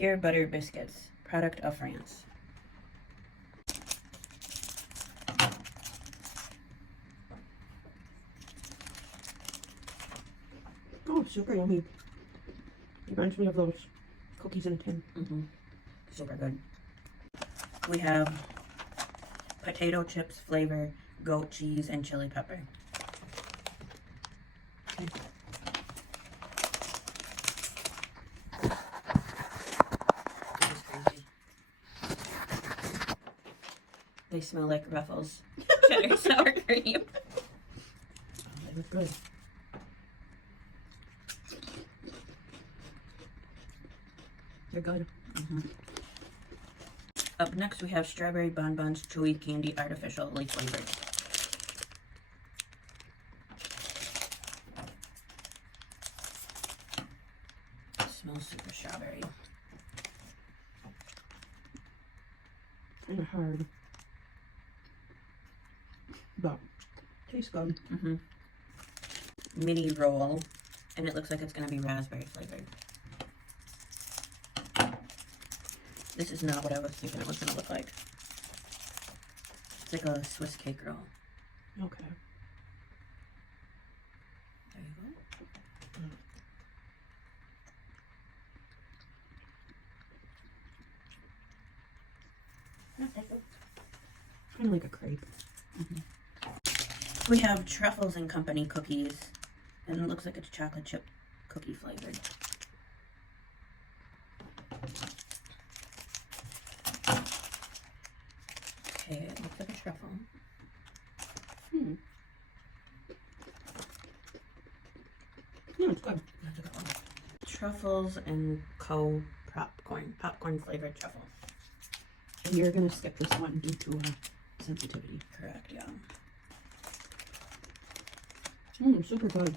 Pure butter biscuits, product of France. Oh, super yummy. Reminds me of those cookies in a tin. Super good. We have potato chips flavor, goat cheese, and chili pepper. Okay. This is crazy. They smell like Ruffles cheddar sour cream. Oh, they look good. They're good. Up next, we have strawberry bonbons, chewy candy, artificially flavored. It smells super strawberry. Kind of hard. But tastes good. Mini roll, and it looks like it's going to be raspberry flavored. This is not what I was thinking it was going to look like. It's like a Swiss cake roll. Okay. There you go. Kind of like a crepe. We have Truffles and Company cookies, and it looks like it's chocolate chip cookie flavored. Okay, it looks like a truffle. Yeah, it's good. That's a good one. Truffles and popcorn flavored truffle. And you're gonna skip this one due to sensitivity. Correct, yeah. Super good.